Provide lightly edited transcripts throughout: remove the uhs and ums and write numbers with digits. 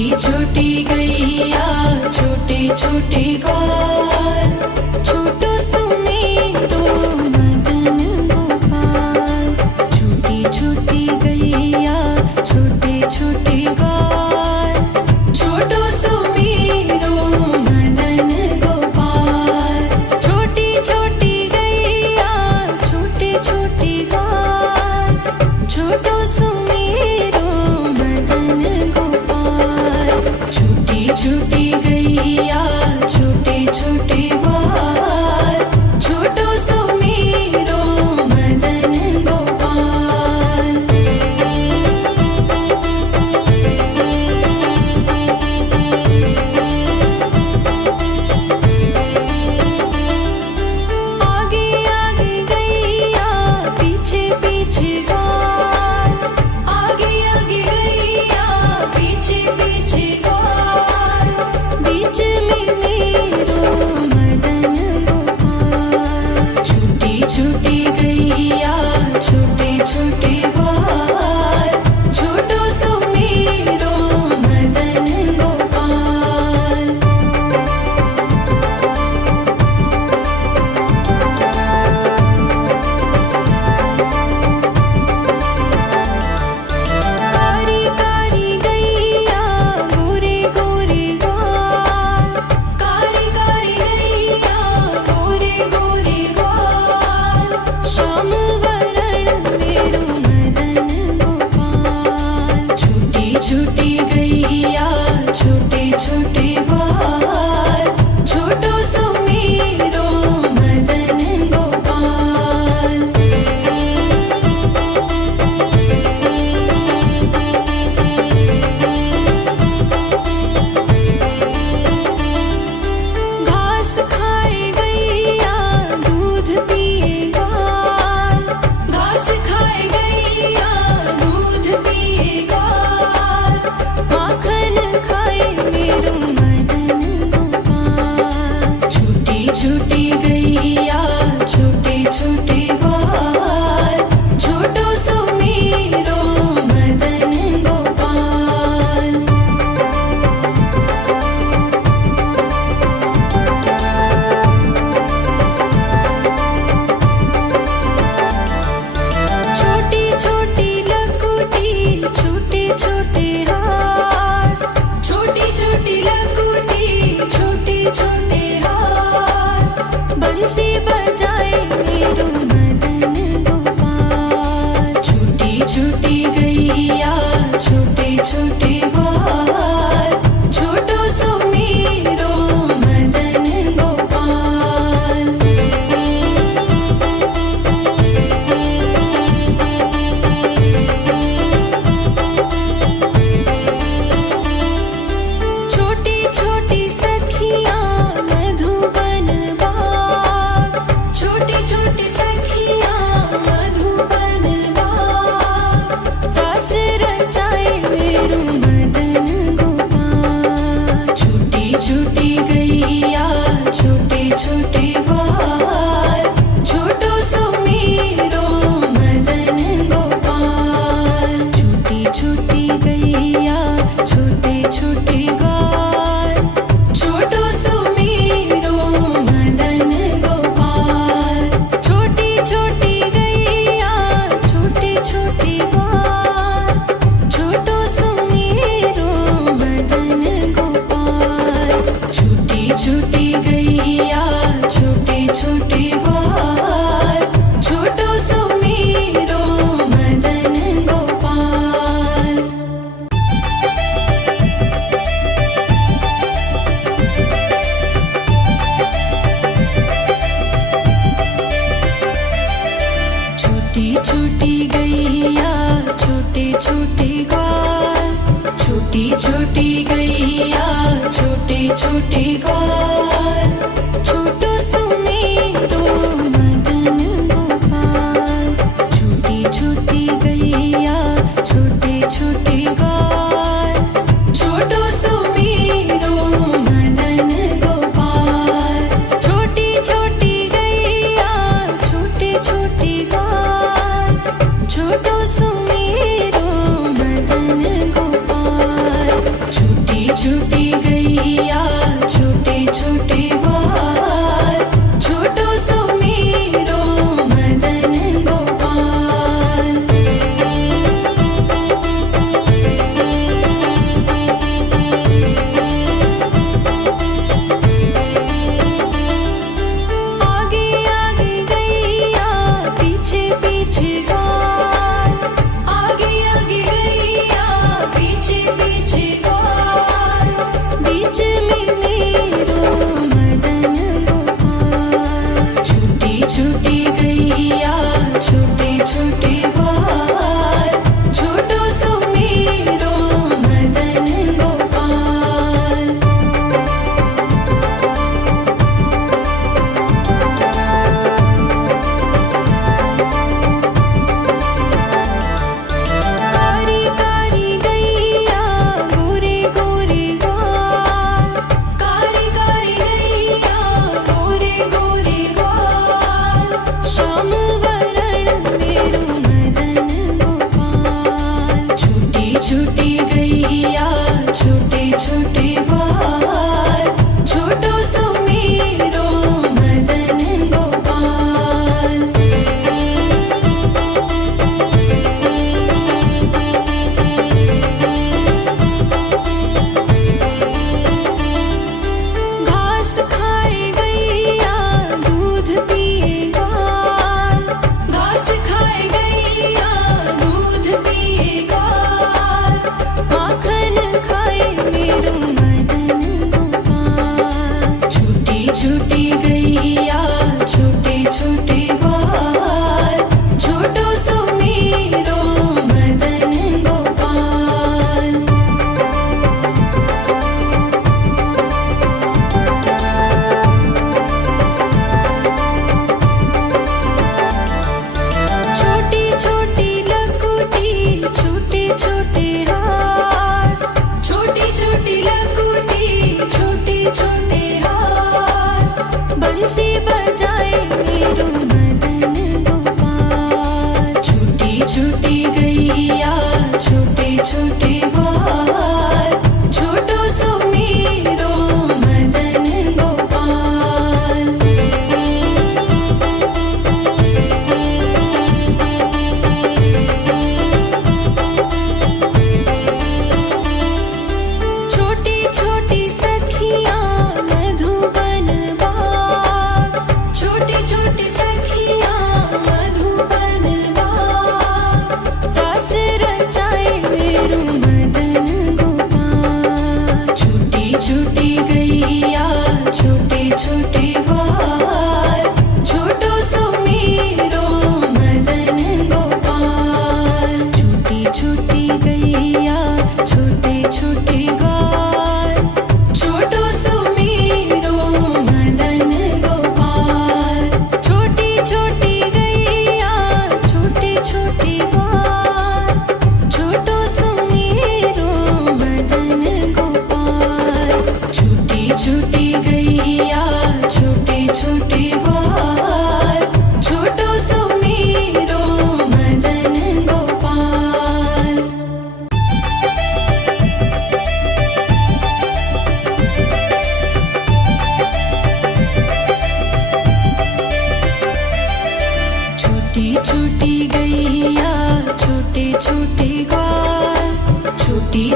छोटी गैया छोटे छोटे ग्वाल, छोटो सुमेरो मदन गोपाल। छोटी छोटी गैया छोटे छोटे ग्वाल, छोटो सुमेरो मदन गोपाल। छोटी छोटी गैया छोटे छोटे ग्वाल, छोटो सुमेरो मदन गोपाल। छोटी छोटी गैया छोटे छोटे ग्वाल, छोटो सुमेरो मदन गोपाल। आगे आगे गैया पीछे पीछे ग्वाल, आगे आगे गैया पीछे पीछे ग्वाल। बीच में मेरो मदन गोपाल। छोटी छोटी गैया छोटे छोटे ग्वाल, छोटो सुमेरो मदन गोपाल। कारी कारी गैया गोरे गोरे ग्वाल, कारी कारी गैया गोरे गोरे ग्वाल। श्याम वरण मेरो मदन गोपाल। छोटी छोटी गैया छोटे छोटे ग्वाल, छोटो सुमेरो मदन गोपाल। घास खाए गैया दूध पिए ग्वाल, घास खाए गैया दूध पिए ग्वाल। माखन खाए मेरो मदन गोपाल। छोटी छोटी गैया छोटे छोटे ग्वाल, छोटो सुमेरो मदन गोपाल। छोटी छोटी लकुटी छोटे छोटे हाथ, छोटी छोटी लकुटी छोटे छोटे हाथ। बंसी बजाए मेरो मदन गोपाल। छोटी छोटी गैया छोटे छोटे ग्वाल, छोटो सुमेरो मदन गोपाल। छोटी छोटी सखियाँ मधुबन बाग, छोटी छोटी सखियाँ मधुबन बाग। रास रचाए मेरो मदन गोपाल। छोटी छोटी गैया छोटे छोटे ग्वाल, छोटो सुमेरो मदन गोपाल। छोटी छोटी गैया छोटे छोटे ग्वाल, छोटो सुमेरो मदन गोपाल। छोटी छोटी गैया छोटे छोटे ग्वाल, छोटो सुमेरो मदन गोपाल। छोटी छोटी गैया छोटे छोटे ग्वाल, छोटो सुमेरो मदन गोपाल। छोटी छोटी गैया छोटे छोटे ग्वाल, छोटी छोटी गैया छोटे छोटे ग्वाल, छोटो सुमेरो मदन गोपाल। छोटी छोटी गैया छोटे छोटे ग्वाल, छोटो सुमेरो मदन गोपाल। छोटी छोटी गैया छोटे छोटे ग्वाल, छोटो सुमेरो मदन गोपाल। छोटी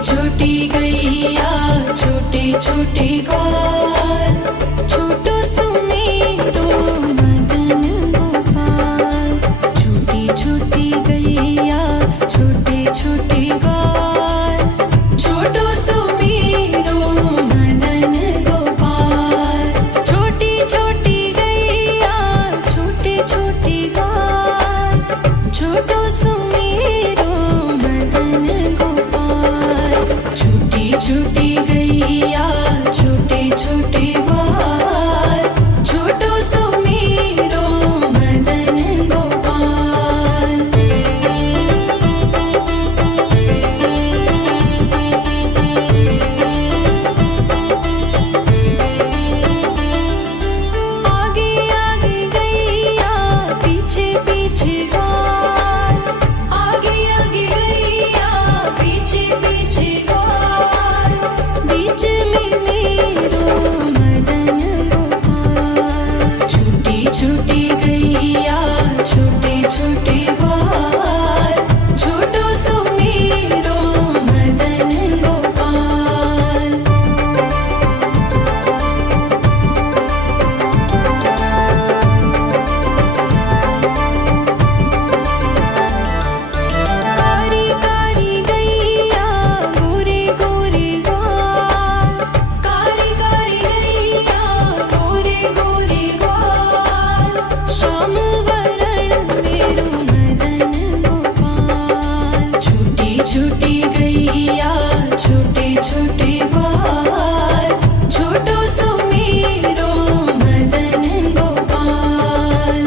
छोटी गैया छोटे छोटे ग्वाल, छोटो सुमेरो मदन गोपाल। छोटी छोटी गैया छोटे छोटे ग्वाल, छोटो सुमेरो मदन गोपाल। छोटी छोटी गैया छोटे छोटे ग्वाल, छोटो सुमेरो मदन गोपाल। छोटी छोटी गैया छोटे छोटे ग्वाल, छोटो सुमेरो मदन गोपाल। आगे आगे गैया पीछे पीछे ग्वाल, आगे आगे गैया पीछे पीछे ग्वाल। बीच में मेरो मदन गोपाल। छोटी छोटी गैया छोटे छोटे ग्वाल, छोटो सुमेरो मदन गोपाल। कारी कारी गैया गोरे गोरे ग्वाल, कारी कारी गैया गोरे गोरे ग्वाल। श्याम वरण मेरो मदन गोपाल। छोटी छोटी गैया छोटे छोटे ग्वाल, छोटो सुमेरो मदन गोपाल।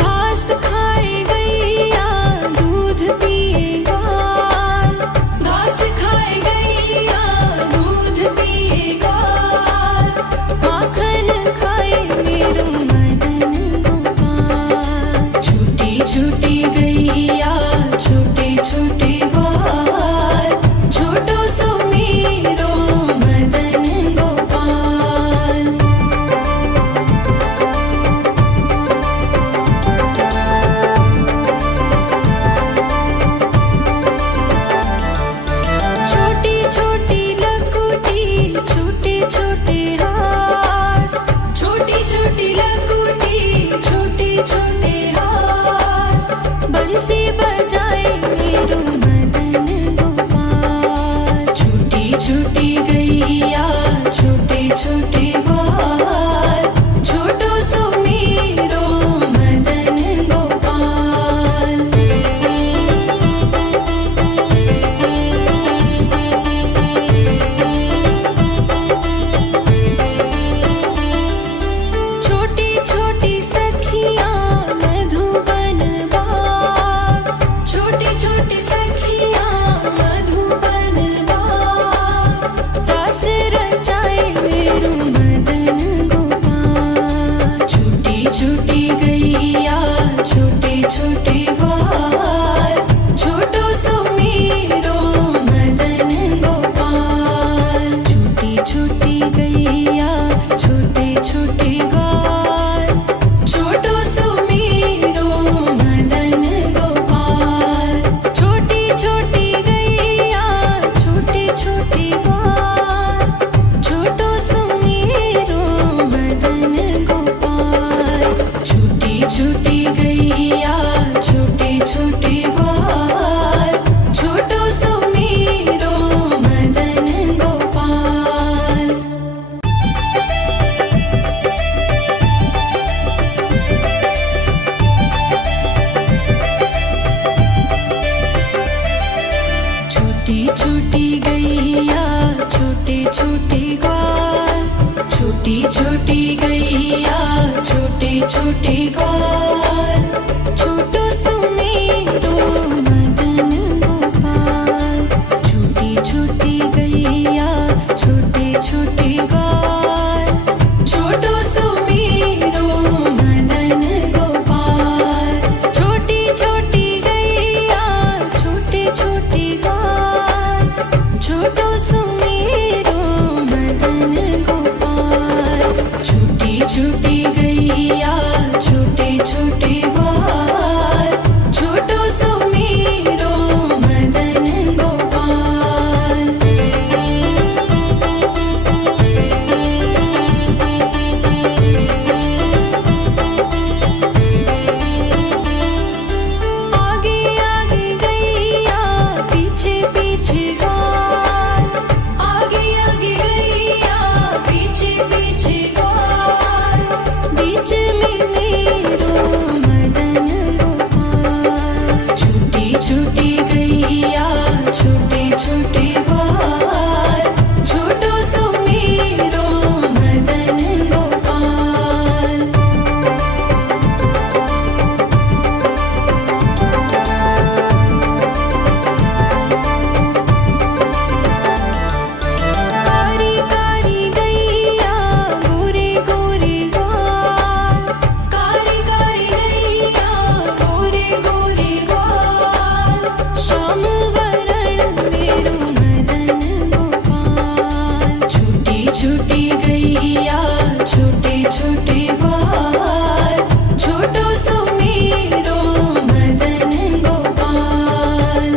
घास खाए गैया दूध पिए ग्वाल, घास खाए गैया दूध पिए ग्वाल। माखन खाए मेरो मदन गोपाल। छोटी छोटी गैया छोटे छोटे ग्वाल, छोटो सुमेरो मदन गोपाल। छोटी छोटी लकुटी छोटे छोटे हाथ, छोटी छोटी लकुटी छोटे छोटे हाथ। बंसी बजाए मेरो मदन गोपाल। छोटी छोटी गैया छोटे छोटे ग्वाल, छोटो सुमेरो मदन गोपाल। छोटी छोटी सखियाँ मधुबन बाग, छूटी गैया छोटे छोटे ग्वाल छोटो सो मेरो मदन गोपाल। आगे आगे गैया पीछे पीछे ग्वाल आगे आगे गैया पीछे पीछे ग्वाल बीच में मेरो मदन गोपाल। छूटी छूटी गैया छोटे छोटे ग्वाल छोटो सो मेरो मदन गोपाल। कारी कारी गैया गोरे गोरे ग्वाल कारी कारी गैया गोरे गोरे ग्वाल श्याम वरण मेरो मदन गोपाल। छूटी छूटी गैया छोटे छोटे ग्वाल छोटो सो मेरो मदन गोपाल।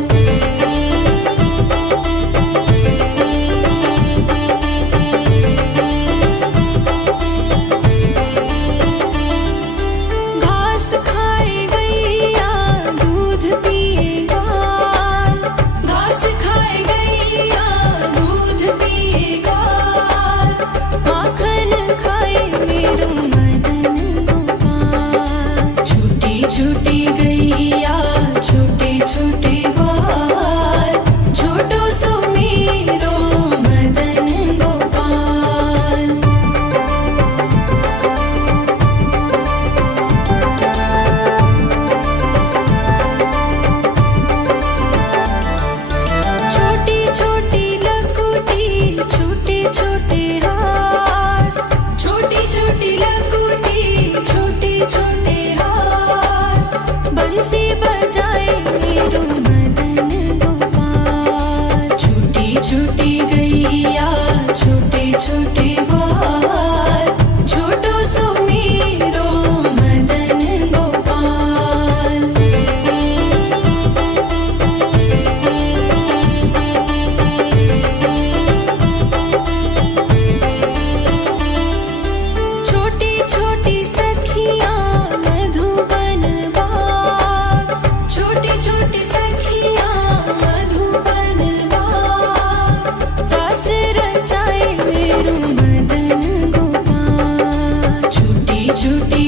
घास खाए गैया दूध पिए ग्वाल घास खाए गैया दूध पिए ग्वाल माखन खाए मेरो मदन गोपाल। छूटी छूटी गैया छोटे छोटे ग्वाल छोटो सो मेरो मदन गोपाल। छोटी छोटी लकुटी छोटे छोटे हाथ छोटी छोटी लकुटी छोटे छोटे हाथ बंसी बजाए मेरो मदन गोपाल। छूटी छूटी गैया छोटे छोटे ग्वाल छोटो सो मेरो मदन गोपाल। छोटी छोटी सखियाँ मधुबन बाग छोटी छोटी सखियाँ मधुबन बाग रास रचाए मेरो मदन गोपाल। छूटी छूटी